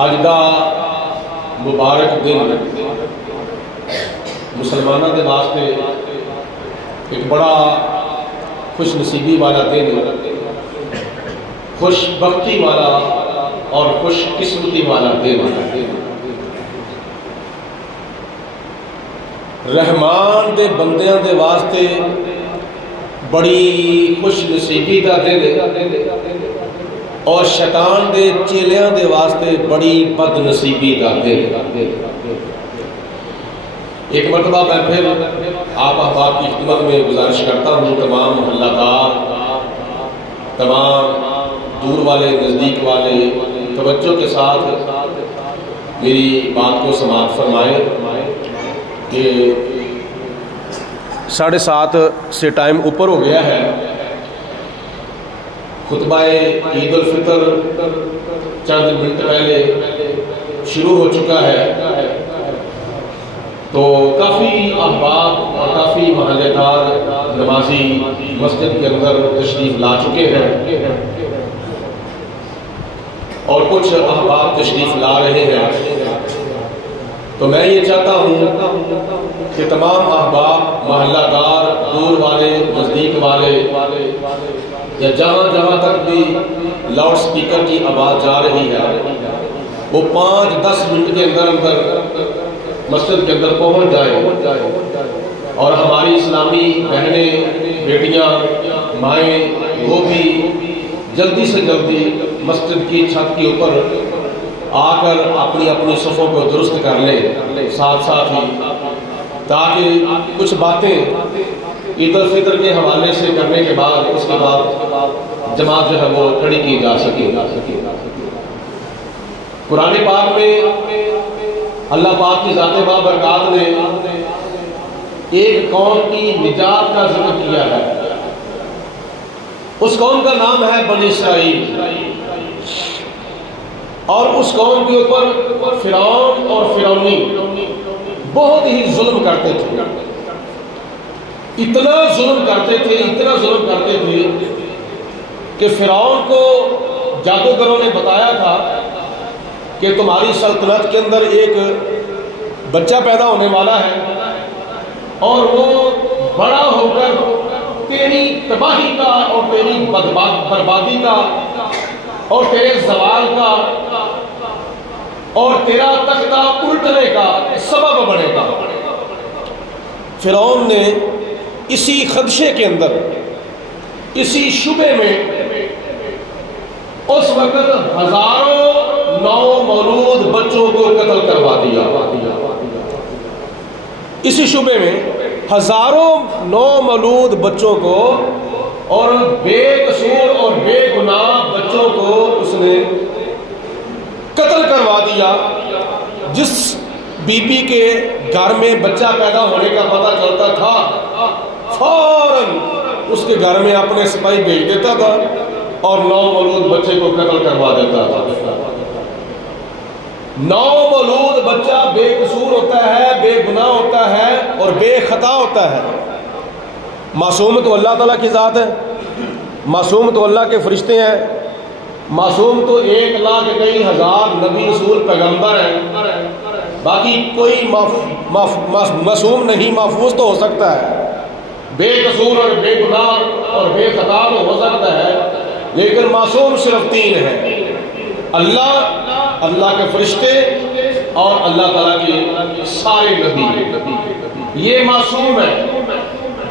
اج دا مبارک دن مسلمانوں کے واسطے ایک بڑا خوش نصیبی والا دن، خوش بختی والا اور خوش قسمتی والا دن۔ رحمان دے بندیاں دے واسطے بڑی خوش نصیبی کا دن اور شیطان دے چیلیاں دے واسطے بڑی بد نصیبی کا دن۔ ایک مرتبہ میں پھر آپ احباب کی خدمت میں گزارش کرتا ہوں، تمام محلہ دار، تمام دور والے نزدیک والے توجہ کے ساتھ میری بات کو سماعت فرمائیں کہ 7:30 سے ٹائم اوپر ہو گیا ہے۔ خطبہ عید الفطر چند منٹ پہلے شروع ہو چکا ہے، تو کافی احباب اور کافی محلے دار نمازی مسجد کے اندر تشریف لا چکے ہیں اور کچھ احباب تشریف لا رہے ہیں۔ تو میں یہ چاہتا ہوں کہ تمام احباب، محلہ دار، دور والے، نزدیک والے، یا جہاں جہاں تک بھی لاؤڈ سپیکر کی آواز جا رہی ہے، وہ 5-10 منٹ کے اندر مسجد کے اندر پہنچ جائیں اور ہماری اسلامی بہنیں، بیٹیاں، مائیں، وہ بھی جلدی سے جلدی مسجد کی چھت کے اوپر آ کر اپنی اپنی صفوں کو درست کر لیں، ساتھ ساتھ ہی، تاکہ کچھ باتیں عید الفطر کے حوالے سے کرنے کے بعد اس کے بعد جماعت جو ہے وہ کھڑی کی جا سکے۔ قرآن پاک میں اللہ پاک کی ذات بابرکات نے ایک قوم کی نجات کا ذکر کیا ہے۔ اس قوم کا نام ہے بنی اسرائیل، اور اس قوم کے اوپر فرعون اور فرعونی بہت ہی ظلم کرتے تھے، اتنا ظلم کرتے تھے کہ فرعون کو جادوگروں نے بتایا تھا کہ تمہاری سلطنت کے اندر ایک بچہ پیدا ہونے والا ہے اور وہ بڑا ہو کر تیری تباہی کا اور تیری بربادی کا اور تیرے زوال کا اور تیرا تختہ الٹنے کا سبب بنے گا۔ فرعون نے اسی خدشے کے اندر، اسی شبے میں اس وقت ہزاروں نو مولود بچوں کو قتل کروا دیا۔ اسی شبے میں ہزاروں نو مولود بچوں کو اور بے قصور اور بے گناہ بچوں کو اس نے قتل کروا دیا۔ جس بی بی کے گھر میں بچہ پیدا ہونے کا پتہ چلتا تھا، فوراً اس کے گھر میں اپنے سپاہی بھیج دیتا تھا اور 9 مولود بچے کو قتل کروا دیتا تھا۔ 9 مولود بچہ بے قصور ہوتا ہے، بے گناہ ہوتا ہے اور بے خطا ہوتا ہے۔ معصوم تو اللہ تعالیٰ کی ذات ہے، معصوم تو اللہ کے فرشتے ہیں، معصوم تو 1,01,000 نبی رسول پیغمبر ہیں، باقی کوئی معصوم نہیں، محفوظ تو ہو سکتا ہے، بے قصور اور بے گناہ اور بے خطا تو ہو سکتا ہے، لیکن معصوم صرف 3 ہیں، اللہ کے فرشتے اور اللہ تعالیٰ کے سارے نبی، یہ معصوم ہے۔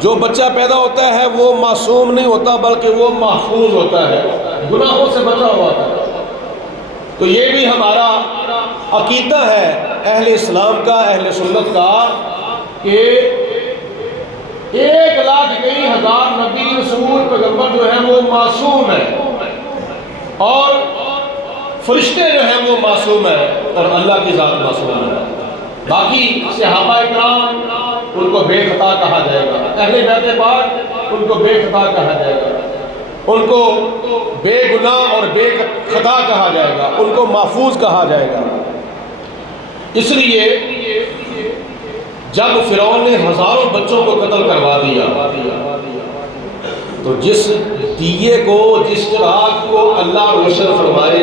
جو بچہ پیدا ہوتا ہے وہ معصوم نہیں ہوتا بلکہ وہ محفوظ ہوتا ہے، گناہوں سے بچا ہوا ہے۔ تو یہ بھی ہمارا عقیدہ ہے اہل اسلام کا، اہل سنت کا، کہ 1,01,000 نبی رسول پیغمبر جو ہیں وہ معصوم ہیں اور فرشتے جو ہیں وہ معصوم ہیں اور اللہ کی ذات معصوم ہے۔ باقی صحابہ اکرام ان کو بے خطا کہا جائے گا، اہل بیت پاک ان کو بے خطا کہا جائے گا، ان کو بے گناہ اور بے خطا کہا جائے گا، ان کو محفوظ کہا جائے گا۔ اس لیے جب فرعون نے ہزاروں بچوں کو قتل کروا دیا تو جس دیے کو، جس چراغ کو اللہ روشن فرمائے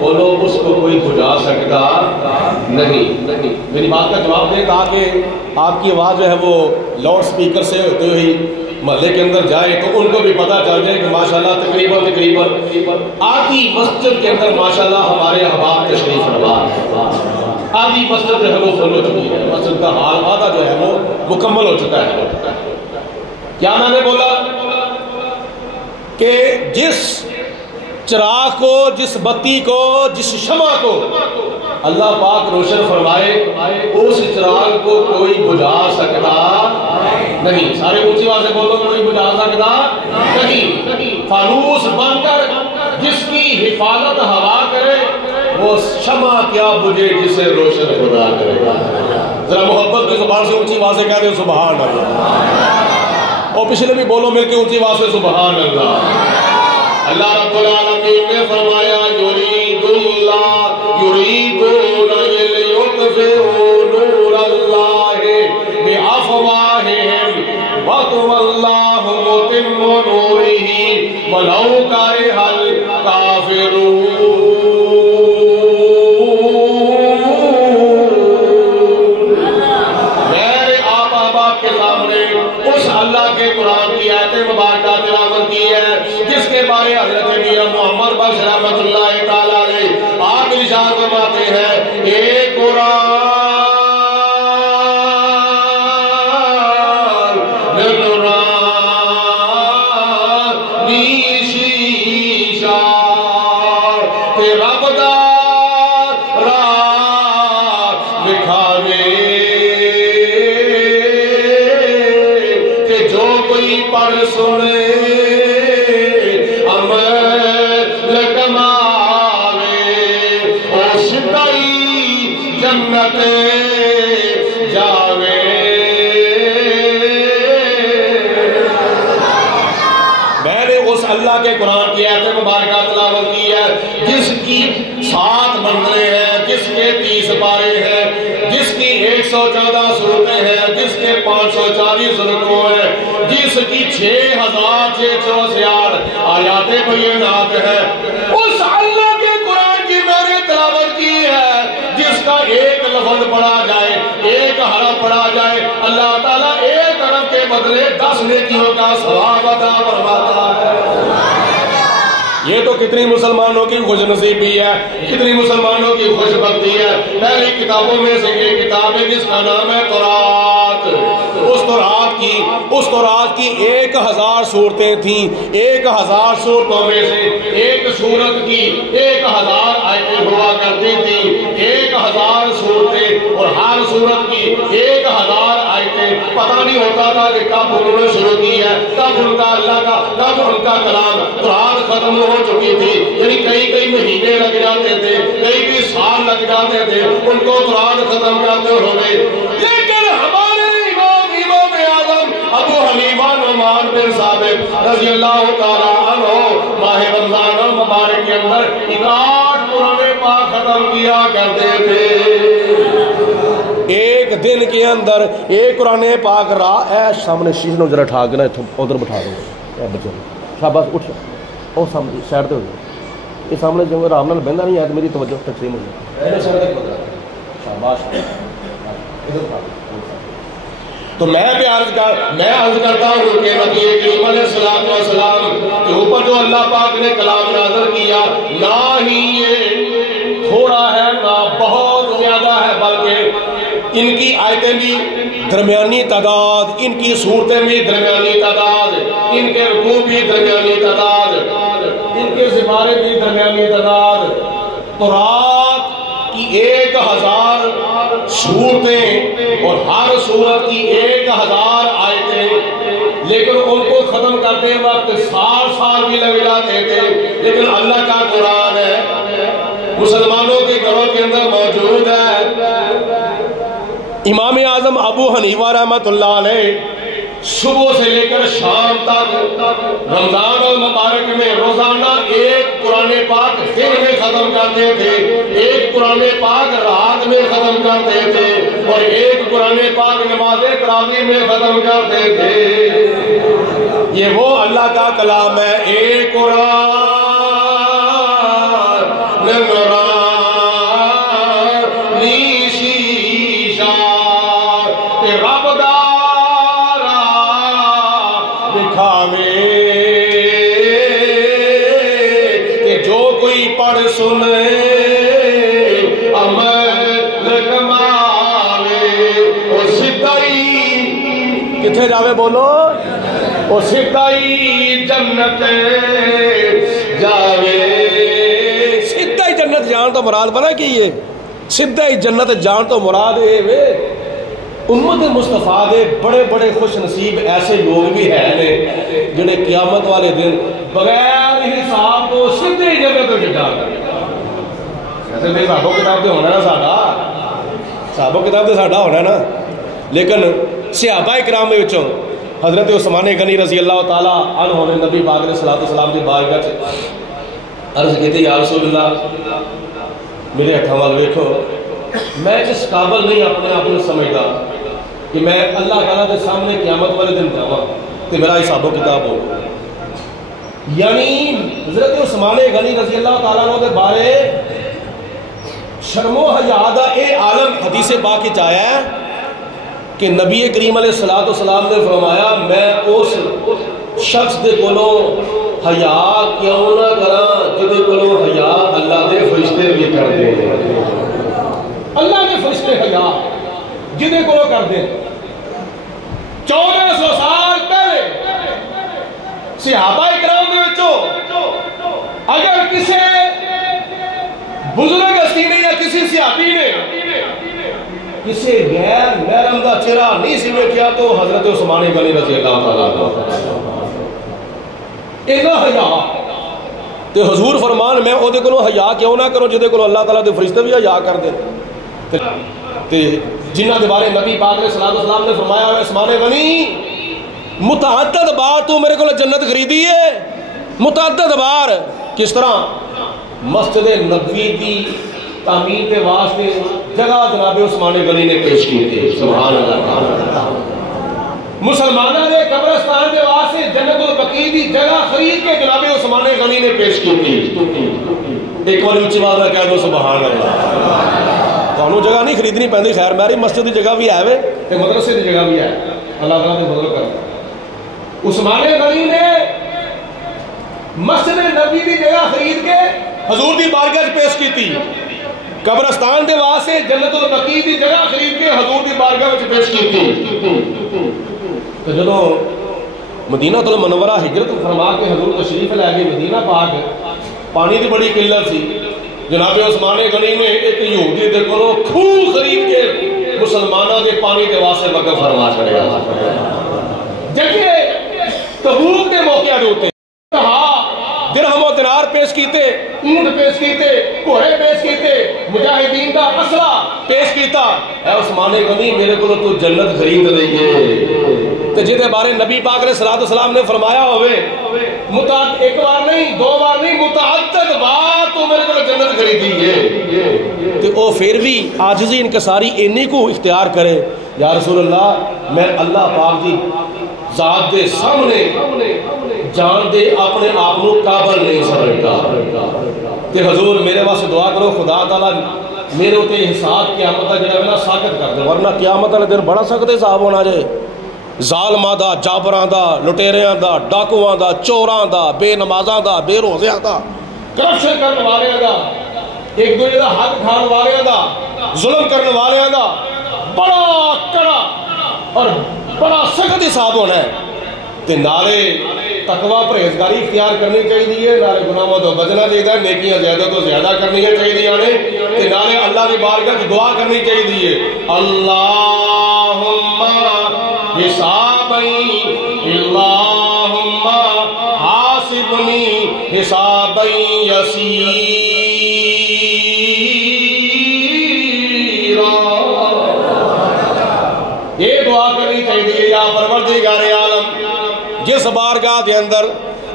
بولو اس کو کوئی بجھا سکتا نہیں۔ میری بات کا جواب دیں تاکہ آپ کی آواز جو ہے وہ لاؤڈ سپیکر سے ہوتے ہوئی محلے کے اندر جائے تو ان کو بھی پتہ چل جائے کہ ماشاءاللہ تقریباً آدھی مسجد کے اندر ماشاءاللہ ہمارے احباب تشریف فرما، آدھی مسجد جو ہے وہ فل ہو چکی ہے، مسجد کا حال آدھا جو ہے وہ مکمل ہو چکا ہے۔ کیا میں نے بولا کہ جس چراغ کو، جس بتی کو، جس شمع کو اللہ پاک روشن فرمائے اس چراغ کو کوئی بجھا سکتا نہیں۔ سارے اونچی آواز سے بولو، کوئی بجھا سکتا نہیں۔ فانوس بن کر جس کی حفاظت ہوا کرے وہ شمع کیا بجھے جسے روشن خدا کرے۔ ذرا محبت کی زبان سے اونچی آواز سے کہہ دیں سبحان اللہ، اور پچھلے بھی بولو مل کے اونچی آواز سے سبحان اللہ۔ اللہ رب العالمین نے فرمایا یریدون لیطفئوا نور اللہ بافواہہم واللہ متم نورہ ولو کرہ الکافرون۔ میرے آپ احباب کے سامنے اس اللہ کے قرآن کی آیت مبارکہ تلاوت کی ہے جس کے بارے حضرت میاں محمد بخش رحمۃ اللہ تعالیٰ علیہ آپ ارشاد فرماتے ہیں، اے قرآن شیشہ تیرا بدا راہ دکھاوے کہ جو کوئی پڑھ سنے جنت جاوے۔ میں نے اس اللہ کے قرآن کی آیت مبارکہ تلاوت کی ہے جس کی 7 منزلیں ہیں، جس کے 30 پارے ہیں، جس کی 114 صورتیں ہیں، جس کے 540 رکوع ہیں، جس کی 6668 آیات بینات ہیں۔ اس اللہ کے قرآن کی میں نے تلاوت کی ہے جس کا ایک لفظ پڑھا جائے، ایک حرف پڑھا جائے، اللہ تعالیٰ ایک حرف کے بدلے 10 نیکیوں کا ثواب عطا فرماتا ہے۔ یہ تو کتنی مسلمانوں کی خوش نصیبی ہے، کتنی مسلمانوں کی خوش بختی ہے۔ پہلی کتابوں میں سے ایک کتاب ہے جس کا نام ہے تورات۔ اس تورات کی 1000 صورتیں تھیں، 1000 صورتوں میں سے ایک صورت کی 1000 آیتیں ہوا کرتی تھیں، 1000 صورتیں، اور ہر صورت کی 1000 آیتیں۔ پتہ نہیں ہوتا تھا کہ کب انہوں نے شروع کی ہے، کب ان کا اللہ کا، کب ان کا کلام تورات ختم ہو چکی تھی، یعنی کئی مہینے لگ جاتے تھے، کئی سال لگ جاتے تھے ان کو تورات ختم کرتے ہوئے۔ لیکن ہمارے امام اعظم ابو حنیفہ نعمان بن ثابت رضی اللہ تعالیٰ عنہ ماہ رمضان مبارک کے اندر 61 قرآن پاک ختم کیا کرتے تھے۔ ایک دن کے اندر ایک قرآن پاک سامنے شیش نو ذرا ٹھا کے نا ادھر بٹھا دو بچوں، شاباش اٹھ اور سامنے سائڈ پہ ہو جائے، یہ سامنے جو آرام نال بہندا نہیں ہے تو میری توجہ تقسیم ہو جائے۔ شاباش، تو میں عرض کرتا ہوں کہ نبی کریم علیہ السلام کے اوپر جو اللہ پاک نے کلام نازل کیا نہ ہی یہ تھوڑا ہے نہ بہت زیادہ ہے، بلکہ ان کی آیتیں بھی درمیانی تعداد، ان کی صورتیں بھی درمیانی تعداد، ان کے رکوع بھی درمیانی تعداد، ان کے سپارے بھی درمیانی تعداد۔ تورات کی 1000 صورتیں اور ہر صورت کی 1000 آیتیں، لیکن ان کو ختم کرتے وقت سال بھی لگ جاتے تھے، لیکن اللہ کا قرآن ہے، مسلمانوں کے گھروں کے اندر موجود ہے۔ امام اعظم ابو حنیفہ رحمۃ اللہ علیہ صبح سے لے کر شام تک رمضان المبارک میں روزانہ ایک قرآن پاک دن میں ختم کرتے تھے، ایک قرآن پاک رات میں ختم کرتے تھے، اور ایک قرآن پاک نماز تراویح میں ختم کرتے تھے۔ یہ وہ اللہ کا کلام ہے، ایک قرآن نورانی شیشہ تے رب دارا دکھاوے تے جو کوئی پڑھ سنے کتھے جاوے بولو، وہ سدھائی جنت جاوے۔ سدھائی جنت جان تو مراد بنا کی یہ سدھائی جنت جان تو مراد ہے وے امت مصطفیٰ دے بڑے بڑے خوش نصیب ایسے لوگ بھی ہیں جنہیں قیامت والے دن بغیر حساب تو سدھے جنت جان ایسے نہیں صحابہ کتاب دے ہونا نا ساڑھا صحابہ کتاب دے ساڑھا ہونا نا، لیکن صحابہ اکرام میں وچوں حضرت عثمان غنی رضی اللہ تعالیٰ عنہ نے نبی پاک علیہ السلام دی بارگاہ سے عرض کیتی، یا رسول اللہ میرے ہتھاں وال ویکھو، میں اس قابل نہیں اپنے آپ کو سمجھدا کہ میں اللہ تعالیٰ کے سامنے قیامت والے دن جاواں تے میرا حساب و کتاب ہو۔ یعنی حضرت عثمان غنی رضی اللہ تعالیٰ عنہ کے بارے شرم و حیا دا اے عالم حدیث پاک وچ آیا ہے کہ نبی کریم علیہ السلام نے فرمایا میں اس شخص دے کولوں حیا کیوں نہ کراں جدے کولوں حیا اللہ دے فرشتے بھی کردے ہیں۔ اللہ دے فرشتے حیا جدے کولوں کردے 1400 سال پہلے صحابہ اکرام دے وچوں اگر کسی بزرگ ہستی نے یا کسی صحابی نے کسی غیر محرم دا چہرہ نہیں سی ویکھیا تو حضرت عثمان غنی رضی اللہ تعالیٰ عنہ اینا حیا تے حضور فرمان میں او دے کولوں حیا کیوں نہ کرو جدے کولوں اللہ تعالیٰ دے فرشتے بھی حیا کر دے تے جنہاں دے بارے نبی پاک علیہ السلام نے فرمایا عثمان غنی متعدد بار تو میرے کولوں جنت خریدی ہے، متعدد بار۔ کس طرح؟ مسجد نبوی دی تعمیر کے واسطے جگہ جناب عثمان غنی نے پیش کی تھی، سبحان اللہ۔ مسلمانہ نے قبرستان کے واسطے جنت البقیع دی جگہ خرید کے جناب عثمان غنی نے پیش کی تھی۔ ایک بار اونچی آواز میں کہہ دو سبحان اللہ۔ تانوں جگہ نہیں خریدنی پیندی، خیر میری مسجد دی جگہ بھی ہے وے تے مدرسے دی جگہ بھی ہے، اللہ تعالیٰ نے فضل کرتا۔ عثمان غنی نے مسجد نبوی دی جگہ خرید کے حضور دی بارگاہ پیش کی تھی، قبرستان دے واسطے جنت البقیع دی جگہ خرید کے حضور دی بارگاہ وچ پیش کی تھی۔ تو جدوں مدینہ المنورہ ہجرت فرما کے حضور تشریف لے گئے مدینہ پاک، پانی دی بڑی قلت سی، جناب عثمان غنی نے ایک یہودی دے کولوں کھوہ خرید کے مسلماناں دے پانی دے واسطے وقف فرما چھڑیا۔ جگہ تبوک کے موقع دے اوتے درہم و دینار پیش کیتے، اونٹ پیش کیتے، گھوڑے پیش کیتے، مجاہدین دا اسلحہ پیش کیتا۔ اے عثمان غنی میرے کو تو جنت خرید لئیے تے جدے بارے نبی پاک علیہ السلام نے فرمایا ہوئے متعدد ایک بار نہیں دو بار نہیں متعدد بار تو میرے کو جنت خریدی ہے تے او پھر بھی عاجزی انکساری انی کو اختیار کرے، یا رسول اللہ میں اللہ پاک دی ذات دے سامنے جان دے اپنے آپ کو قابل نہیں سمجھتا تے حضور میرے واسطے دعا کرو خدا تعالیٰ میرے ہوتے حساب قیامت جنہاں میں ساکت کر دے، ورنہ قیامت والے دن بڑا سخت حساب ہونا جائے، ظالماں دا، جابراں دا، لٹیریاں دا، ڈاکواں دا، چوراں دا، بے نمازاں دا، بے روزیاں دا، کرپشن کرنے والیاں دا، ایک دوسرے دا حق کھان والیاں دا، ظلم کرنے والیاں دا بڑا کڑا اور بڑا سخت حساب ہونا ہے تے نالے تقوی پرہیزگاری اختیار کرنی چاہیے، نالے گناہوں تو بچنا چاہیے، نیکیاں زیادہ تو زیادہ کرنی چاہیے، تے نالے اللہ کی بارگاہ دعا کرنی چاہیے، اللہم حسابی اللہم حاسبنی حسابی یسیرا۔ یہ دعا کرنی چاہیے، یا پروردگار عالم جس بارگاہ دے اندر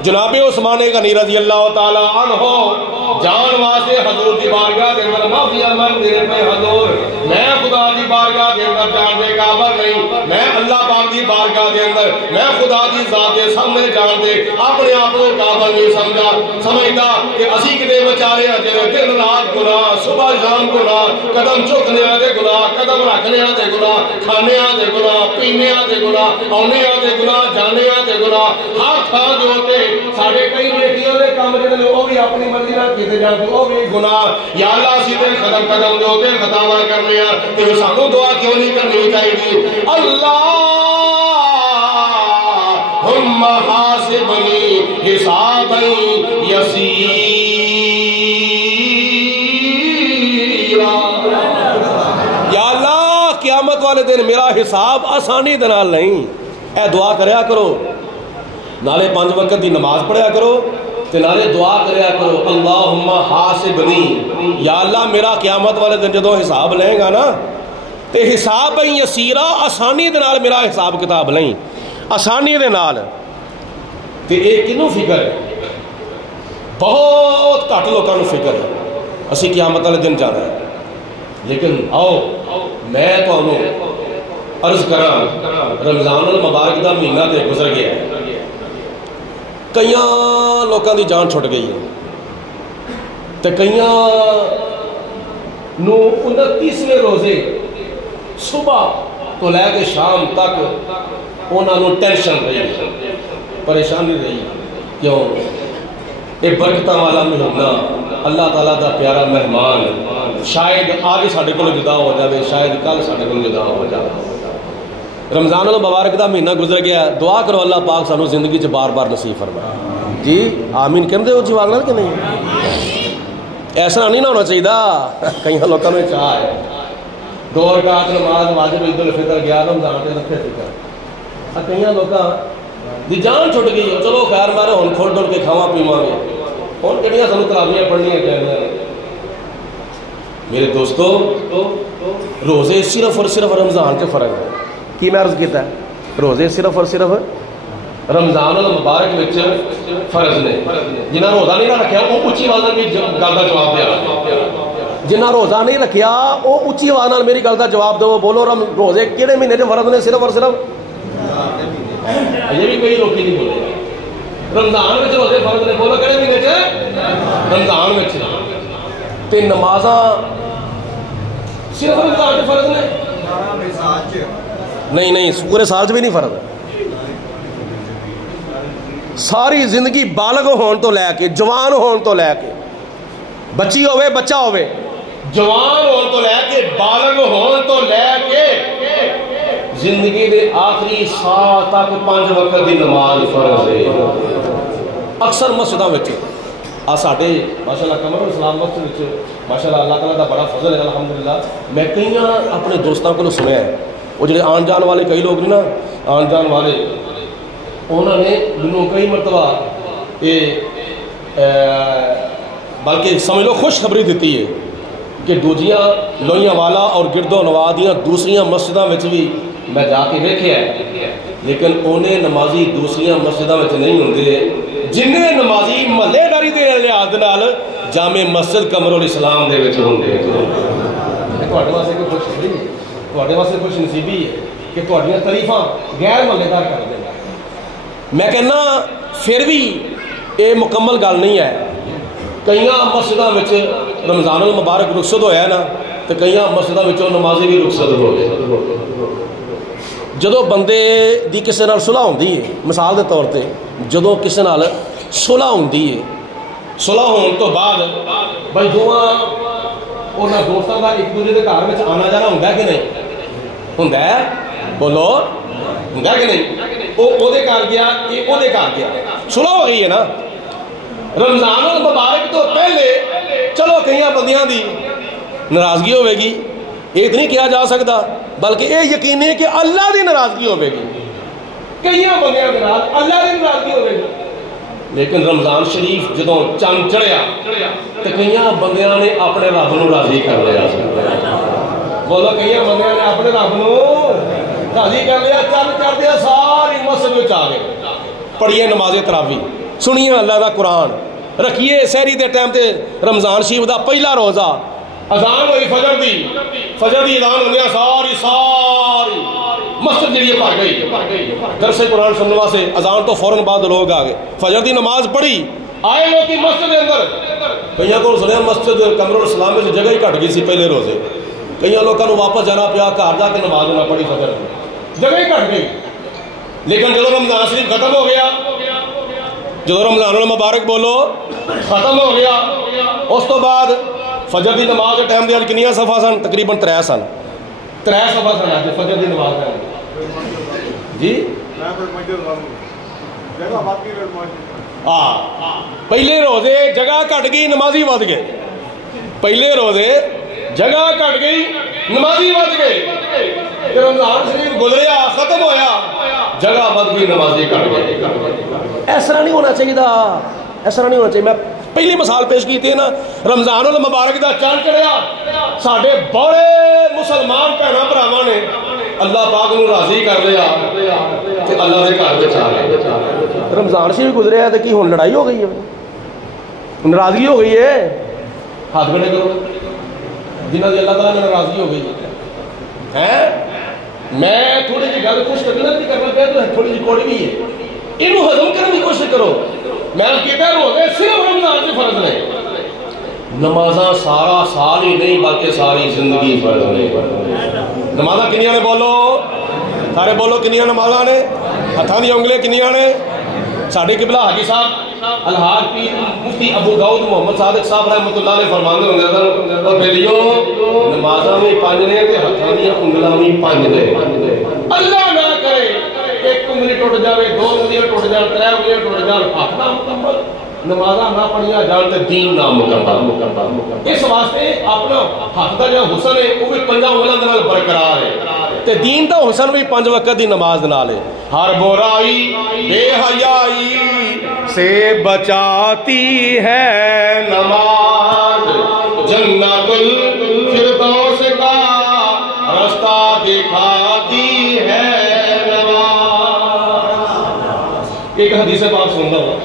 جناب عثمان غنی رضی اللہ تعالیٰ عنہ جان واسطے حضور دی بارگاہ دے اندر معافی من دے پہ حضور میں خدا دی بارگاہ دے اندر جان دے قابل نہیں، میں اللہ پاک دی بارگاہ دے اندر میں خدا دی ذات دے سامنے جان دے اپنے آپ کو قابل نہیں سمجھدا کہ اسی کدے بچارے جے دن رات گناہ صبح شام گناہ قدم چکنے دے گناہ قدم رکھنے دے گناہ کھانے دے گناہ پینے دے گناہ آنے دے گناہ جانے دے گناہ ہر تھان دے ہوتے ساڈے کئی نیکیاں دے کام جڑے وہ بھی اپنی مرضی نال کیتے جاندے وہ بھی گناہ یا اللہ اسی تے قدم قدم دے ہوتے خطاواں کرنے آ تے سانو دعا کیوں نہیں کرنی چاہیے اللہم حاسبنی حسابا یسیرا یا اللہ قیامت والے دن میرا حساب آسانی دے نال نہیں اے دعا کریا کرو نالے 5 وقت دی نماز پڑھیا کرو تے نالے دعا کریا کرو اللہم حاسبنی یا اللہ میرا قیامت والے دن جدو حساب لیں گا نا تے حساب یسیرا آسانی دے نال میرا حساب کتاب لیں آسانی دے نال تے ایک کنوں فکر ہے بہت گھٹ لوکاں نوں فکر ہے اسی قیامت والے دن جانا ہے لیکن آؤ میں تانوں عرض کراں رمضان المبارک دا مہینہ تے گزر گیا ہے کئیاں لوکاں دی جان چھٹ گئی ہے تے کئیاں نو 29ویں روزے صبح تو لے کے شام تک انہاں نو ٹینشن رہی پریشانی رہی کیوں یہ برکتاں والا مہینہ اللہ تعالیٰ دا پیارا مہمان شاید آج ساڈے کول جدا ہو جاوے شاید کل ساڈے کول جدا ہو جاوے رمضان المبارک دا مہینہ گزر گیا دعا کرو اللہ پاک سانو زندگی چ بار بار نصیب فرمائے جی آمین کہندے ہو جی واگ نال کہ نہیں ایسا نہیں نہ ہونا چاہیے کئی لوگوں میں چاہ ہے 2 رکعت نماز واجب عید الفطر گیا رمضان تے لکھے فکر کئی لوگوں دی جان چھٹ گئی چلو خیر مارے ہن کھول ڈول کے کھاواں پیواں گے ہن کہڑیاں سانوں تراویحاں پڑھنیاں چاہیے میرے دوستو روزے صرف اور صرف رمضان کے فرق ہے کی میں عرض کیتا ہے روزے صرف اور صرف رمضان المبارک وچ فرض نے جنہاں روزہ نہیں رکھیا وہ اونچی آواز نال میری گل دا جواب دیا جنہاں روزہ نہیں رکھیا وہ اونچی آواز نال میری گل دا جواب دو بولو روزے کیڑے مہینے دے فرض نے صرف اور صرف یہ بھی کئی لوگ نہیں بولے رمضان وچ روزے فرض نے بولو کیڑے مہینے چ رمضان وچ تے نمازاں صرف رمضان دے فرض نے نہیں پورے سال چ بھی نہیں فرض ساری زندگی بالغ ہون تو لے کے جوان ہون تو لے کے بچی ہوئے بچہ ہوئے جوان ہون تو لے کے بالغ ہون تو لے کے زندگی دے آخری سال تک 5 وقت دی نماز فرض ہے اکثر مسجداں وچ ساڈے ماشاءاللہ قمر اسلام مسجد وچ ماشاءاللہ اللہ تعالیٰ دا بڑا فضل ہے الحمدللہ میں کئیاں اپنے دوستاں کو سنیا ہے وہ جڑے آن جان والے کئی لوگ نا آن جان والے انہوں نے مینوں کئی مرتبہ یہ بلکہ سمجھ لو خوشخبری دیتی ہے کہ دوجیاں لوئیاں والا اور گرد و نواح دیاں دوسریاں مسجداں وچ بھی میں جا کے دیکھیا ہے لیکن انہیں نمازی دوسریاں مسجداں وچ نہیں ہوندے جنہیں نمازی محلے داری دے لحاظ نال جامع مسجد قمر الاسلام دے وچ ہوندے تواڈے واسطے کوئی خوشخبری ہے تواڈے واسطے خوش نصیبی ہے کہ تواڈیاں تعریفاں غیر محلے دار کر دیں میں کہنا پھر بھی یہ مکمل گل نہیں ہے کئیاں مسجداں وچ رمضان المبارک رخصت ہویا ہے نا تو کئیاں مسجداں وچوں نمازی بھی رخصت ہو گئے جدو بندے دی کسے نال صلح ہوندی ہے مثال دے طور تے جدو کسے نال صلح ہوندی ہے صلح ہون تو بعد بھائی دوواں انہاں دوستاں دا ایک دوسرے دے گھر وچ آنا جانا ہوندا ہے کہ نہیں ہوندا ہے بولو ہوندا ہے کہ نہیں وہ دے گھر گیا یہ وہ دے گھر گیا صلح ہو گئی ہے نا رمضان المبارک تو پہلے چلو کئی بندیاں دی ناراضگی ہوئے گی یہ نہیں کیا جا سکتا بلکہ یہ یقین ہے کہ اللہ دی ناراضگی ہوئے گی کئی بندیاں ناراض اللہ دی ناراضگی ہوئے گی لیکن رمضان شریف جدوں چند چڑھیا تو کئی بندیاں نے اپنے رب نو راضی کر لیا بولو کئی بندیاں نے اپنے رب نو راضی کر لیا چل کر دیا ساری مسجد میں آ گئے پڑھیے نماز تراویح سنیے اللہ دا قرآن رکھیے سحری دے ٹائم تے رمضان شریف دا پہلا روزہ اذان ہوئی فجر دی اذان ہوئی ساری مسجد جڑی پڑ گئی درس قرآن سننے واسطے اذان تو فوراً بعد لوگ آ گئے فجر دی نماز پڑھی آئے لوگ مسجد کے اندر کئی کو سنیا مسجد کمر الاسلام میں جگہ ہی گھٹ گئی سی پہلے روزے کئی لوگوں کو واپس جانا پیا گھر جا کے نماز نہ پڑھی فجر جگہ ہی گھٹ گئی لیکن جب رمضان شریف ختم ہو گیا جب رمضان المبارک بولو ختم ہو گیا اس تو بعد فجر دی نماز کے ٹائم دے اج کنیاں صفحہ سن تقریباً 3 سن 3 صفحہ سن اج فجر دی نماز ٹائم جی پہلے روزے جگہ گھٹ گئی نمازی ود گئے پہلے روزے جگہ گھٹ گئی نمازی ود گئے رمضان شریف گزریا ختم ہویا جگہ ود گئی نمازی گھٹ گئے ایسا نہیں ہونا چاہیے ایسا نہیں ہونا چاہیے میں پہلی مثال پیش کی تھی نا رمضان المبارک دا چاند چڑھیا ساڈے بڑے مسلمان بھیناں بھراواں نے اللہ پاک نو راضی کر لیا کہ اللہ دے گھر وچ آ گئے رمضان شریف گزریا تے کی ہن لڑائی ہو گئی ہے ناراضگی ہو گئی ہے ہاتھ کھڑے کرو جنہاں دی اللہ تعالیٰ نے ناراضگی ہو گئی ہے میں تھوڑی جی گل کچھ نہیں کرنا پیا تو تھوڑی جی کوڑی بھی ہے اینو ہضم کرنے کی کوشش کرو میں کہتا روزے صرف رمضان سے فرض نہیں نمازاں سارا سال ہی نہیں بلکہ ساری زندگی فرض نہیں نمازاں کنیاں نے بولو سارے بولو کنیاں نمازاں نے ہتھاں دی انگلیں کنیاں نے ساڈے قبلہ حاجی صاحب الحاج پیر مفتی ابو داؤد محمد صادق صاحب رحمۃ اللہ علیہ فرماندے ہوندے سن او بیلیو نمازاں وی 5 نے تے ہتھاں دی انگلاں وی 5 نے اللہ نہ کرے ایک انگلی ٹوٹ جاوے 2 انگلیاں ٹوٹ جان 3 انگلیاں ٹوٹ جان ہاتھ نہ مکمل نمازاں نہ پڑھیاں جان تے دین نہ مکمل اس واسطے اپنا ہاتھ دا جو حسن ہے وہ بھی 5 انگلاں دے نال برقرار ہے تے دین دا حسن بھی 5 وقت دی نماز نال ہے ہر برائی بے حیائی سے بچاتی ہے نماز جنت الفردوس کا راستہ دکھاتی ہے ایک حدیث پاک سننا ہوا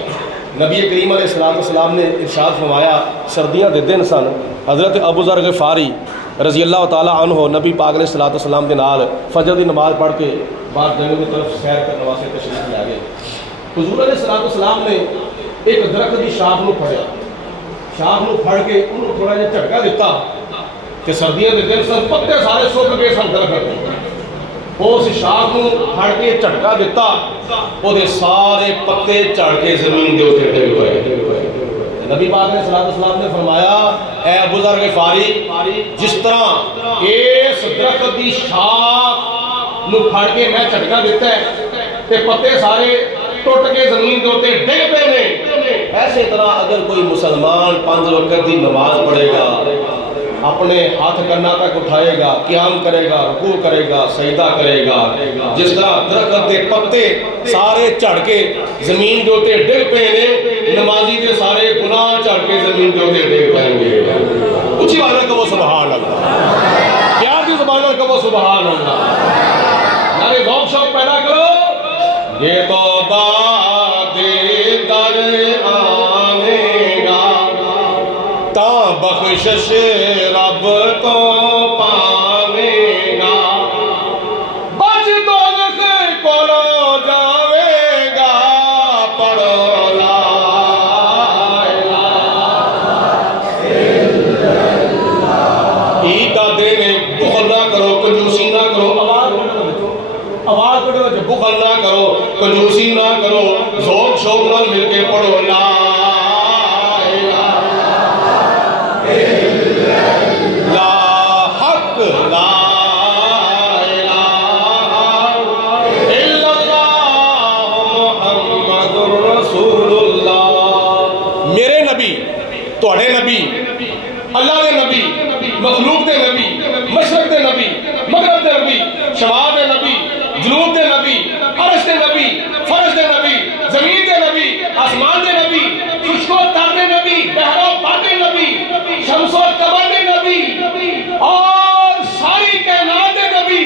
نبی کریم علیہ السلام نے ارشاد فرمایا سردیاں دے دن سن حضرت ابو ذر غفاری رضی اللہ تعالیٰ عنہ نبی پاک علیہ السلام کے نال فجر دی نماز پڑھ کے بعد جنگل کی طرف سیر کرنے واسطے تشریف لے گئے حضور علیہ السلام نے ایک درخت کی شاخ نو پھڑیا شاخ نو پھڑ کے انہوں تھوڑا جہا جھٹکا دیتا کہ سردیاں دے دن سن پتے سارے سک گئے سن درخت اس شاخ نو پھڑ کے جھٹکا دیتا وہ دے سارے پتے چڑھ کے زمین دے اوتے ڈگ پئے نبی پاک علیہ السلام نے فرمایا اے ابو ذر غفاری جس طرح اس درخت دی شاخ نو پھڑ کے میں جھٹکا دیتا ہے تے پتے سارے ٹوٹ کے زمین دے اوتے ڈگ پئے نے ایسے طرح اگر کوئی مسلمان 5 وقت دی نماز پڑھے گا اپنے ہاتھ کرنا تک اٹھائے گا قیام کرے گا رکوع کرے گا سجدہ کرے گا جس طرح درخت دے پتے سارے چڑھ کے زمین دے اوتے ڈگ پئے نے نمازی دے سارے گناہ چڑھ کے زمین دے اوتے ڈگ پئیں گے اونچی آواز میں کہو سبحان اللہ پیار کی زبان میں کہو سبحان اللہ نارے ذوق شوق پیدا کرو یہ تو باد در آنے گا تا بخشش رب کو پاوے گا بچ دوزخ کو رو جاوے گا پڑھو لا عید دا دن ہے بخل نہ کرو کنجوسی نہ کرو آواز پڑھو بخل نہ کرو کنجوسی نہ کرو ذوق شوق نال مل کے پڑھو لا تواڈے نبی اللہ دے نبی مخلوق دے نبی مشرق دے نبی مغرب دے نبی شمال دے نبی جنوب دے نبی عرش دے نبی فرش دے نبی زمین دے نبی آسمان دے نبی خشک و تر دے نبی بحر و بحر دے نبی شمس و قمر دے نبی اور ساری کائنات دے نبی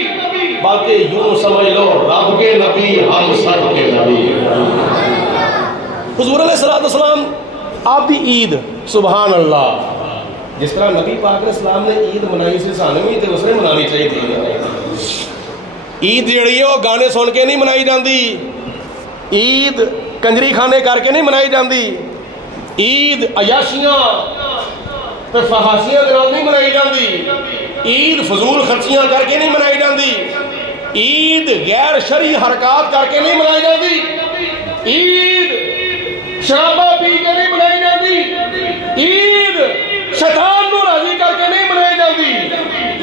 بلکہ یوں سمجھ لو رب کے نبی ہم سب کے نبی حضور علیہ السلام آپ دی عید سبحان اللہ جس طرح نبی پاک علیہ السلام نے عید منائی سے سانوی تے اس نے منانی چاہیے تھی عید جڑی ہے وہ گانے سن کے نہیں منائی جاندی، عید کنجری خانے کر کے نہیں منائی جاندی، عید عیاشیاں تے فحاشیاں دے نال نہیں منائی جاندی، عید فضول خرچیاں کر کے نہیں منائی جاندی، عید غیر شرعی حرکات کر کے نہیں منائی جاندی، عید شرابہ پی کے نہیں منائی جاندی، عید شیطان نو راضی کر کے نہیں منائی جاندی،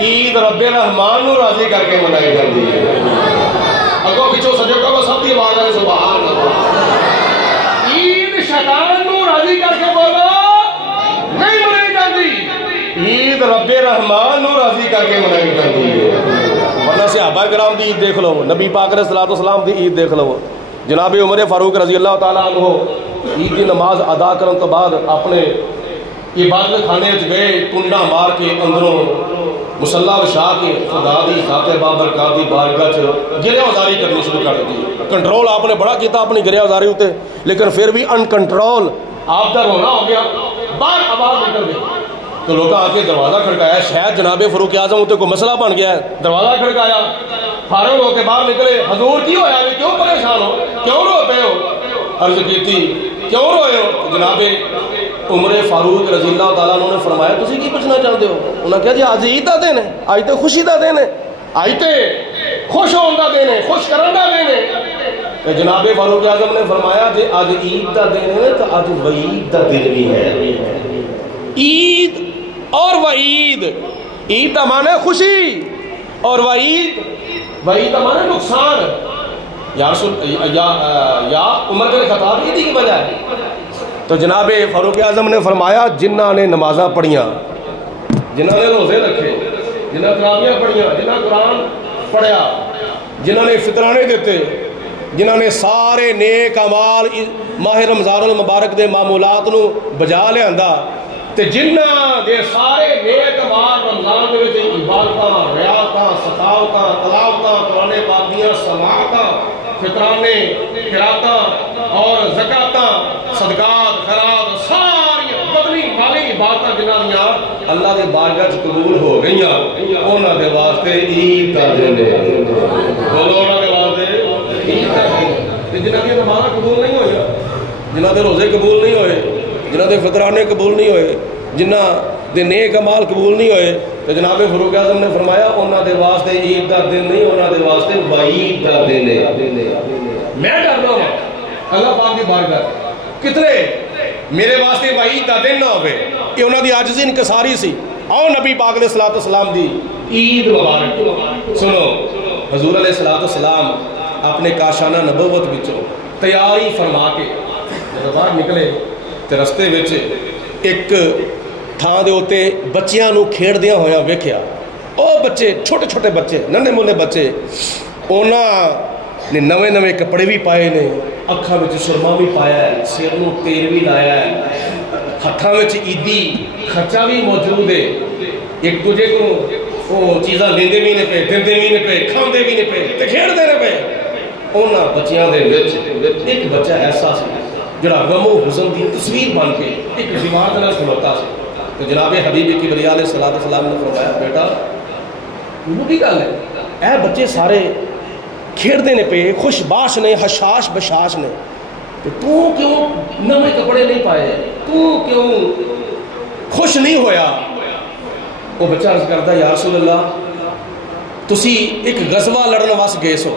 عید رب رحمان نو راضی کر کے منائی جاندی ہے۔ اگو پچھو سجو کو سب کی آواز ہے سبحان اللہ۔ عید شیطان نو راضی کر کے بولو نہیں منائی جاندی، عید رب رحمان نو راضی کر کے منائی جاندی ہے۔ ورنہ صحابہ کرام دی عید دیکھ لو، نبی پاک علیہ الصلوۃ والسلام دی عید دیکھ لو، جناب عمر فاروق رضی اللہ تعالیٰ عنہ عید کی نماز ادا کرنے تو بعد اپنے عبادت خانے گئے، کنڈا مار کے اندروں مصلی وچھا کے خدا دی ذات بابرکات دی بارگاہ چ گریہ ازاری کرنی شروع کر دی۔ کنٹرول آپ نے بڑا کیتا اپنی گریہ ازاری ہوتے، لیکن پھر بھی ان کنٹرول آپ دا رونا ہو گیا، باہر آواز نکل گئی تو لوگ آ کے دروازہ کھڑکایا، شاید جناب فاروق اعظم ہوتے کوئی مسئلہ بن گیا ہے، دروازہ کھڑکایا، فارغ ہو کے باہر نکلے، حضور کی ہویا ہے، کیوں پریشان ہو، کیوں رو پے ہو؟ عرض کی تھی کیوں روئے ہو؟ جناب عمر فاروق رضی اللہ تعالیٰ عنہ نے فرمایا تسی کی پوچھنا چاہتے ہو؟ انہوں نے کہا جی آج عید دا دن ہے، آج تے خوشی دا دن ہے، آج تے خوش ہون دا دن ہے، خوش کرن دا دن ہے۔ تو جناب فاروق اعظم نے فرمایا جی آج عید دا دن ہے تو آج وعید دا دن بھی ہے۔ عید اور وعید، عید دا معنی ہے خوشی اور وعید دا معنی ہے نقصان۔ یا عمر بن خطاب عید کی وجہ ہے۔ تو جناب فاروق اعظم نے فرمایا جنہاں نے نمازاں پڑھیاں، جنہاں نے روزے رکھے، جنہاں تراویاں پڑھیاں، جنہاں قرآن پڑھیا، جنہاں نے فطرانے دیتے، جنہاں نے سارے نیک اعمال ماہ رمضان المبارک دے معمولات نو بجا لیاندا، تے جنہاں دے سارے نیک اعمال رمضان دے وچ عبادتاں، ریاضتاں، سخاوتاں، تلاوتاں، قرآن پاک دیاں سماعتاں، فطرانے، خیراتاں اور زکاتاں، صدقات، خیرات، ساری بدنی مالی عبادتاں جنہاں دیاں اللہ دے بارگاہ وچ قبول ہو گئیاں، انہاں دے واسطے عید دا دن ہے۔ بولو انہاں دے واسطے عید دا دن ہے۔ جنہاں دی نمازاں قبول نہیں ہوئیاں، جنہاں دے روزے قبول نہیں ہوئے، جنہاں دے فطرانے قبول نہیں ہوئے، جنہاں دے نیک اعمال قبول نہیں ہوئے، تو جناب فاروق اعظم نے فرمایا انہاں دے واسطے عید دا دن نہیں، انہاں دے واسطے وعید دا دن ہے۔ میں ڈرنا ہوں اللہ پاک کی بارگاہ کتنے میرے واسطے وعید دا دن نہ ہوئے، یہ انہاں دی عاجزی انکساری سی۔ آؤ نبی پاک علیہ الصلوۃ والسلام دی عید مبارک سنو۔ حضور علیہ الصلوۃ والسلام اپنے کاشانہ نبوت وچوں تیاری فرما کے جب باہر نکلے تے رستے وچ ایک تھاں دے اوتے بچیاں نو کھیڑدیاں ہویاں ویکھیا۔ او بچے چھوٹے چھوٹے بچے، ننے مونے بچے، انہاں نے نویں نویں کپڑے بھی پائے نے، اکھاں وچ سرما بھی پایا ہے، سر نو تیل بھی لایا ہے، ہتھاں وچ عیدی خرچہ بھی موجود ہے، ایک دوجے کو وہ چیزاں لیندے بھی نے پے، دیندے بھی نے پے، کھاندے بھی نے پے تے کھیڑدے نے پے۔ انہاں بچیاں دے وچ ایک بچہ ایسا سی جڑا غم و حزن دی تصویر بن کے ایک دیوار نال کھلوتا سی۔ تو جناب حبیب کبریا علیہ الصلوۃ والسلام نے فرمایا بیٹا وہ کی گل ہے، اے بچے سارے کھیڑدے نے پے، خوش باش نے، حشاش بشاش نے، تو کیوں نویں کپڑے نہیں پائے، تو کیوں خوش نہیں ہویا؟ وہ بچہ عرض کرتا یا رسول اللہ تسی ایک غزوہ لڑن واسطے گئے سو،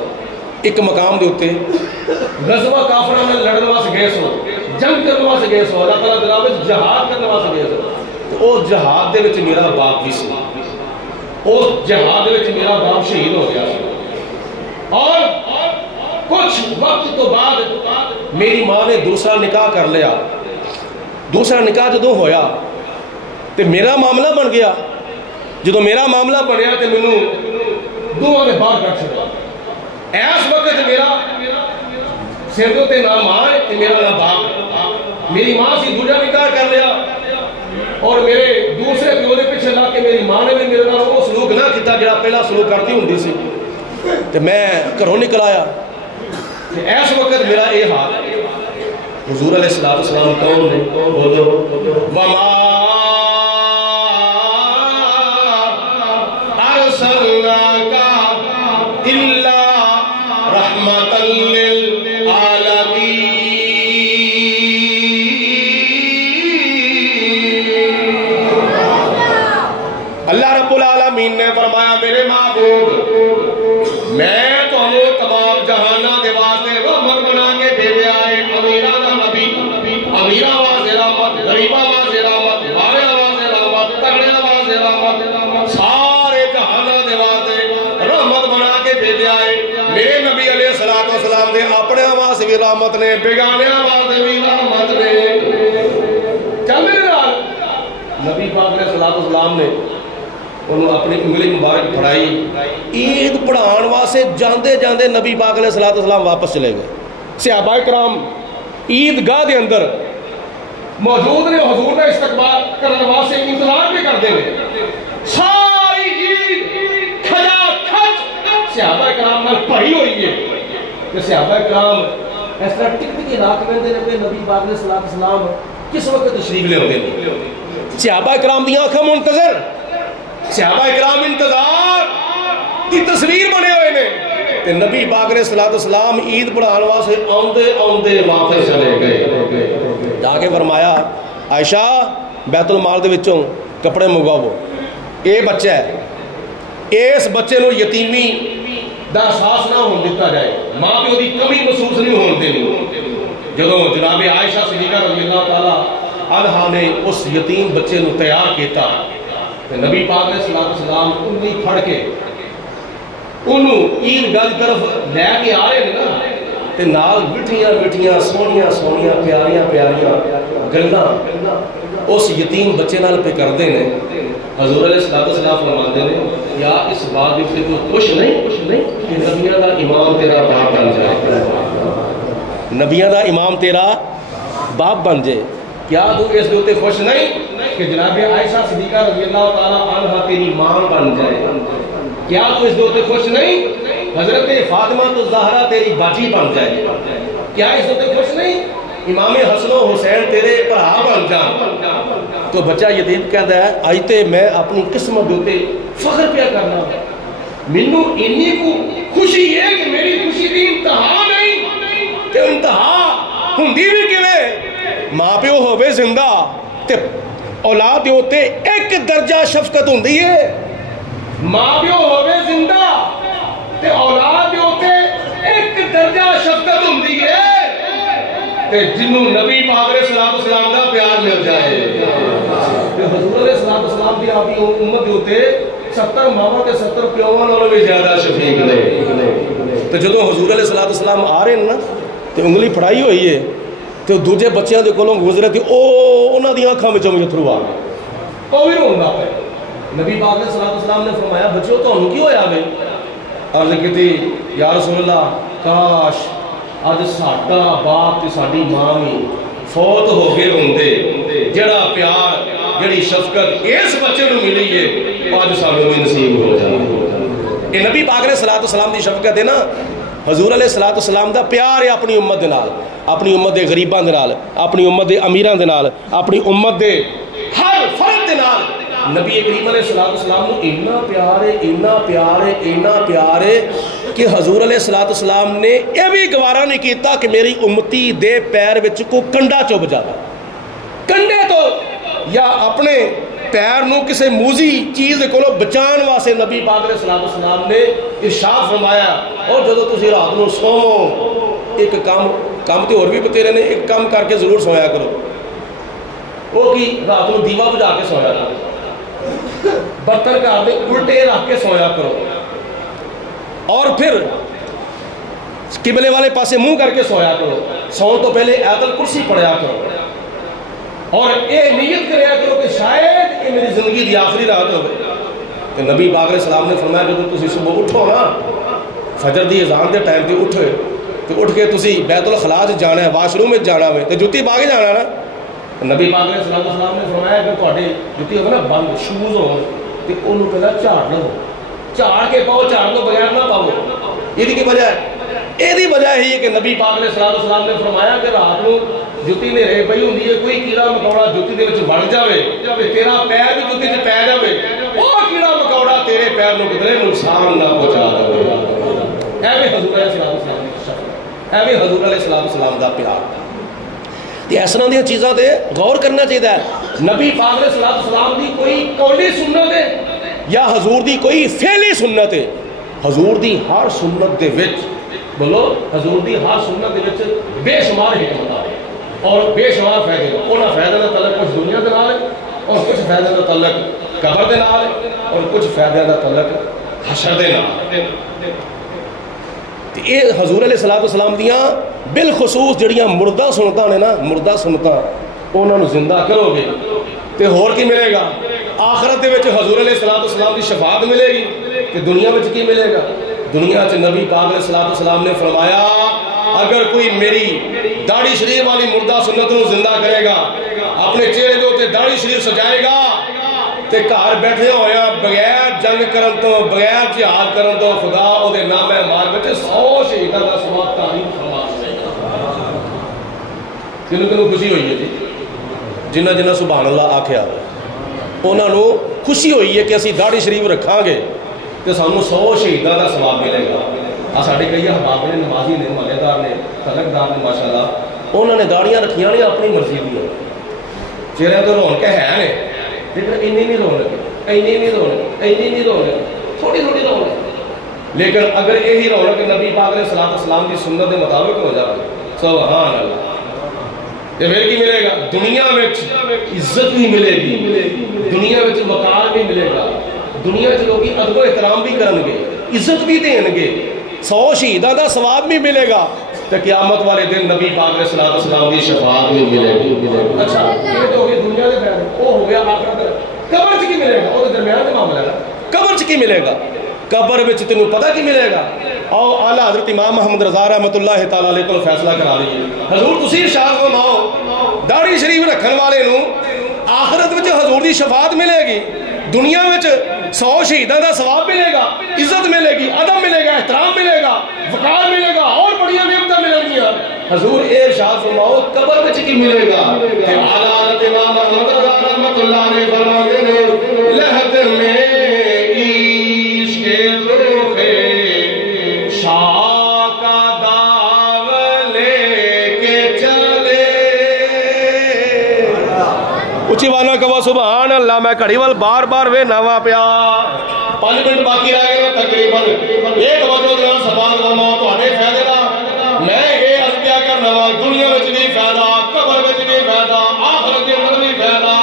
ایک مقام دے اوتے غزوہ کافراں نال لڑن واسطے گئے سو، جنگ کرن واسطے گئے سو، اللہ تعالیٰ جناب جہاد کرن واسطے گئے سو، تو اس جہاد دے وچ میرا باپ بھی سی، اس جہاد دے وچ میرا باپ شہید ہو گیا سی، اور کچھ وقت تو بعد میری ماں نے دوسرا نکاح کر لیا، دوسرا نکاح جدوں ہویا تے میرا معاملہ بن گیا، جدوں میرا معاملہ بنیا تے مینوں دوواں نے باہر کر چھڈیا۔ اس وقت میرا سر دے تے نہ ماں ہے تے میرا نہ باپ، میری ماں سی دوجا نکاح کر لیا اور میرے دوسرے پیو دے پیچھے لگ کے میری ماں نے بھی میرے نال وہ سلوک نہ کیتا جڑا پہلا سلوک کرتی ہوندی سی، تے میں گھروں نکل آیا۔ اس وقت میرا یہ حال ہے۔ حضور علیہ الصلوۃ والسلام کون نے؟ بولو وما ارسلناک الا فرمایا میرے محبوب میں تمہیں تمام جہانہ دے واسطے رحمت بنا کے بھیجا ہے امیرہ دا نبی امیرہ واسطے رحمت غریبہ واسطے رحمت بارے واسطے رحمت تگڑے واسطے رحمت سارے جہانہ دے واسطے رحمت بنا کے بھیجا ہے میرے نبی علیہ السلام دے اپنے واسطے بھی رحمت نے بیگانے واسطے بھی رحمت نے چل میرے نال نبی پاک علیہ السلام نے انہوں اپنی انگلی مبارک پڑھائی عید پڑھان واسطے جاندے جاندے نبی پاک علیہ السلام واپس چلے گئے صحابہ کرام عیدگاہ دے اندر موجود نے حضور نے استقبال کرنے واسطے انتظار بھی کرتے ہیں ساری عید کھجا کھج صحابہ کرام نال پڑھی ہوئی ہے کہ صحابہ کرام اس طرح ٹک ٹک علاق میں دے رہے نبی پاک علیہ السلام کس وقت تشریف لے ہوتے ہیں صحابہ کرام دی آنکھاں منتظر صحابہ کرام انتظار کی تصویر بنے ہوئے نے تے نبی پاک علیہ السلام عید پڑھان واسطے آندے آندے واپس چلے گئے جا کے فرمایا عائشہ بیت المال دے وچوں کپڑے منگواؤ اے بچہ ہے اس بچے نو یتیمی دا احساس نہ ہون دیتا جائے ماں پیو دی کمی محسوس نہیں ہون دینی جدوں جناب عائشہ صدیقہ رضی اللہ تعالی عنہا نے اس یتیم بچے نو تیار کیتا نبی پاک علیہ السلام انہی پھڑ کے انہوں عیدگاہ کی طرف لے کے آ رہے ہیں نا تے نال مٹھیاں مٹھیاں سونیاں سونیاں پیاریاں پیاریاں گلاں اس یتیم بچے نال پہ کردے نے حضور علیہ السلام فرماندے نے یا اس بات سے تو خوش نہیں کہ نبیوں دا امام تیرا باپ بن جائے نبیوں دا امام تیرا باپ بن جائے کیا تو اس دوتے خوش نہیں کہ جناب عائشہ صدیقہ رضی اللہ تعالیٰ عنہ تیری ماں بن جائے کیا تو اس دوتے خوش نہیں حضرت فاطمہ تو زہرہ تیری باجی بن جائے کیا اس دوتے خوش نہیں امام حسن و حسین تیرے بھرا بن جان تو بچہ یتیم کہتا ہے آج تے میں اپنی قسمت دوتے فخر پیا کرنا مینوں انی کو خوشی ہے کہ میری خوشی دی انتہا نہیں تے انتہا ہوندی بھی کیویں ماں پیو ہوئے زندہ تے اولاد ہوتے ایک درجہ شفقت ہوندی ہے ماں پیو ہوئے زندہ تے اولاد ہوتے ایک درجہ شفقت ہوندی ہے تے جنہوں نبی پاک علیہ السلام دا پیار مل جائے تے حضور علیہ السلام دی آپ امت ہوتے 70 ماما تے 70 پیوان والوں بھی زیادہ شفیق نہیں تو جدوں حضور علیہ السلام آ رہے ہیں نا تے انگلی پھڑائی ہوئی ہے تو دوجے بچیاں دے کولوں گزرے تھی انہاں دی آنکھاں وچوں اتھرو آ گئے او بھی روندا پے نبی پاک علیہ السلام نے فرمایا بچو تانوں کی ہویا وے عرض کیتی یا رسول اللہ کاش اج ساڈا باپ تے ساڈی ماں بھی فوت ہو گئے ہوندے جڑا پیار جڑی شفقت اس بچے نو ملی ہے اج سانوں بھی نصیب ہو جائے اے نبی پاک علیہ السلام دی شفقت ہے نا حضور علیہ السلام دا پیار ہے اپنی امت دے نال اپنی امت دے غریباں دے نال اپنی امت دے امیراں دے نال اپنی امت دے ہر فرد دے نال نبی کریم علیہ السلام نو اتنا پیار ہے اتنا پیار ہے اتنا پیار ہے کہ حضور علیہ السلام نے یہ بھی گوارا نہیں کیتا کہ میری امتی دے پیر وچ کو کنڈا چوب جاوے کنڈے تو یا اپنے پیر نو کسے موزی چیز کو بچان واسے نبی پاک علیہ السلام نے ارشاد فرمایا اور جدو تسی رات نو سوو ایک کام تے اور بھی بتیرے نے ایک کام کر کے ضرور سویا کرو وہ کی رات نو دیوا بجا کے سویا کرو برتن کر دے الٹے رکھ کے سویا کرو اور پھر قبلے والے پاسے منہ کر کے سویا کرو سون تو پہلے آیت الکرسی پڑھیا کرو اور اے نیت کریا کرو کہ شاید یہ میری زندگی دی آخری رات ہوئے کہ نبی پاک علیہ السلام نے فرمایا جب تسی صبح اٹھو نا فجر دی اذان دے ٹائم تے اٹھو تو اٹھ کے تسی بیت الخلاء جانا ہے واش روم میں جانا ہوئے تو جوتی پا کے جانا نا نبی پاک علیہ السلام نے فرمایا کہ تہاڈے جوتی ہوگا نا بند شوز ہو تے اونوں پہلا جھاڑ لو جھاڑ کے پاؤ جھاڑ تو بغیر نہ پاؤ یہ کی وجہ ہے یہ وجہ ہے کہ نبی پاک علیہ السلام نے فرمایا کہ رات کو جوتی نے رہ پئی ہوندی ہے کوئی کیڑا مکوڑا جوتی دے وچ وڑ جاوے تیرا پیر بھی جوتی تے پے جاوے او کیڑا مکوڑا تیرے پیر نوں کدھرے نقصان نہ پہنچا دے اے بھی حضور علیہ السلام اے بھی حضور علیہ السلام دا پیار تے اس طرح دی چیزاں تے غور کرنا چاہیے نبی پاک علیہ السلام دی کوئی قولی سنت ہے یا حضور دی کوئی فعلی سنت ہے. حضور دی ہر سنت دے وچ بولو حضور دی ہر سنت دے وچ بے شمار حکمت ہے اور بے شمار فائدے. انہاں فائدے دا تعلق کچھ دنیا دے نال ہے اور کچھ فائدے دا تعلق قبر دے نال ہے اور کچھ فائدے دا تعلق حشر دے نال. تے اے حضور علیہ الصلوۃ والسلام دیاں بالخصوص جڑیاں مردہ سنتاں نے نا, مردہ سنتاں انہاں نو زندہ کرو گے تے ہور کی ملے گا؟ آخرت دے وچ حضور علیہ الصلوۃ والسلام دی شفاعت ملے گی. کہ دنیا وچ کی ملے گا؟ دنیا چ نبی پاک علیہ الصلوۃ والسلام نے فرمایا اگر کوئی میری داڑھی شریف والی مردہ سنت نو زندہ کرے گا, اپنے چہرے دے اوتے داڑھی شریف سجائے گا تے گھر بیٹھے ہویا بغیر جنگ کرن تو بغیر جہاد کرن تو خدا او دے نام اعمال وچ 100 شہیداں دا ثواب تعلیم فرما دے گا. کنوں خوشی ہوئی ہے جی جنہ جنہ سبحان اللہ آکھیا انہاں نو خوشی ہوئی ہے کہ اسی داڑھی شریف رکھاں گے تو سانو 100 شہیداں دا ثواب ملے گا. ساڈے کئی احباب نے, نمازی نے, محلے دار نے, تلقدار نے, ماشاءاللہ انہوں نے داڑیاں رکھیاں نے اپنی مرضی دی. چہرے تو رونق ہے نے لیکن اینی نہیں رونق, اینی نہیں رونق, اینی نہیں رونق, تھوڑی تھوڑی رونق. لیکن اگر یہی رونق نبی پاک علیہ الصلوۃ والسلام کی سنت کے مطابق ہو جائے سبحان اللہ تو پھر کی ملے گا؟ دنیا میں عزت بھی ملے گی, دنیا میں وقار بھی ملے گا, دنیا چ لوگ ادب و احترام بھی کرن گے, عزت بھی دین گے, 100 شہیداں دا ثواب بھی ملے گا تو قیامت والے دن نبی پاک علیہ الصلوۃ والسلام کی شفاعت بھی ملے گی. اچھا یہ تو ہو گئی دنیا دے فائدے, وہ ہو گیا آخرت. قبر چ کی ملے گا؟ وہ درمیان کا معاملہ ہے. قبر چ کی ملے گا؟ قبر وچ تینوں پتہ کی ملے گا؟ آؤ اعلیٰ حضرت امام محمد رضا رحمۃ اللہ تعالی علیہ کو فیصلہ کرا لیجیے. حضور تسی ارشاد فرماؤ داڑھی شریف رکھن والے نو آخرت وچ حضور دی شفاعت ملے گی, دنیا وچ 100 شہیداں دا ثواب ملے گا, عزت ملے گی, ادب ملے گا, احترام ملے گا, وقار ملے گا, اور بڑیاں نعمتیں ملیں گی. حضور اے ارشاد فرماؤ قبر وچ کی ملے گا؟ کہ اعلیٰ حضرت امام محمد رضا رحمۃ اللہ علیہ فرماتے ہیں لہت میں عشق رخ شاہ کا داغ لے کے چلے. اچھی والا کہو سبحان اللہ. میں گھڑی وال بار بار وے نواں پیا 5 منٹ باقی رہ گئے تقریباً. یہ توجہ دینا سبحان اللہ تواڈے فائدے دا میں یہ عرض کیا کرنا وا دنیا وچ بھی فائدہ, قبر وچ بھی فائدہ, آخرت دے اندر بھی فائدہ.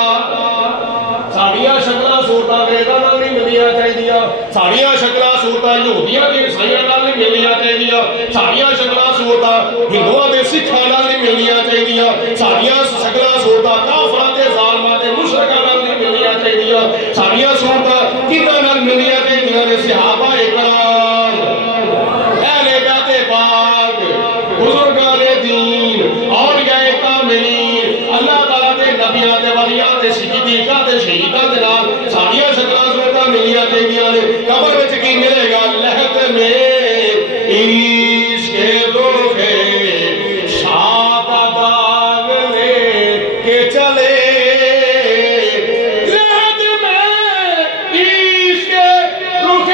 ساڈیاں شکلاں صورتاں انگریزاں نال نہیں ملنیاں چاہیدیاں, ساڈیاں شکلاں صورتاں یہودیاں تے عیسائیاں نال نہیں ملنیاں چاہیدیاں, ساڈیاں شکلاں صورتاں ہندوؤں تے سکھاں نال نہیں ملنیاں چاہیدیاں, ساڈیاں شکلاں صورتاں کافراں تے ظالماں تے مشرکاں نال نہیں ملنیاں چاہیدیاں, ساڈیاں صورتاں کِناں نال ملنیاں چاہیدیاں نے صحابہ کرام, اہل بیت پاک, بزرگان دین, اولیاء کاملین, اللہ تعالیٰ دے نبیاں دے ولیاں دے صدیقاں دے شہیداں دے نال ساڈیاں شکلاں صورتاں ملیاں چاہیدیاں نے. قبر وچ کی ملے گا؟ لہت میں عشق رخ شاہ کا داغ لے کے چلے. لہت میں عشق رخ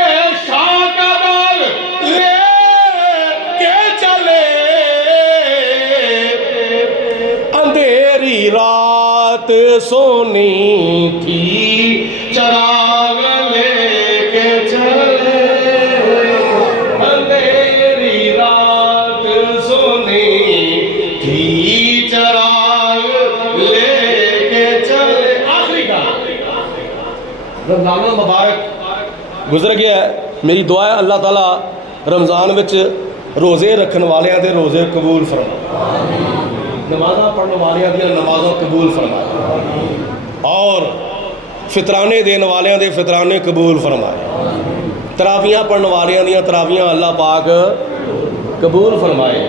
شاہ کا داغ لے کے چلے. اندھیری رات سونی تھی چراغ لے کے چلے. اندھیری رات سونی تھی چراغ لے کے چلے. آخری کا رمضان المبارک گزر گیا ہے. میری دعا ہے اللہ تعالیٰ رمضان وچ روزے رکھن والیاں دے روزے قبول فرمائے, نمازاں پڑھنے والیاں دیاں نمازاں قبول فرمائے, اور فطرانے دین والیاں دے فطرانے قبول فرمائے, تراویاں پڑھنے والیاں دیاں تراویاں اللہ پاک قبول فرمائے.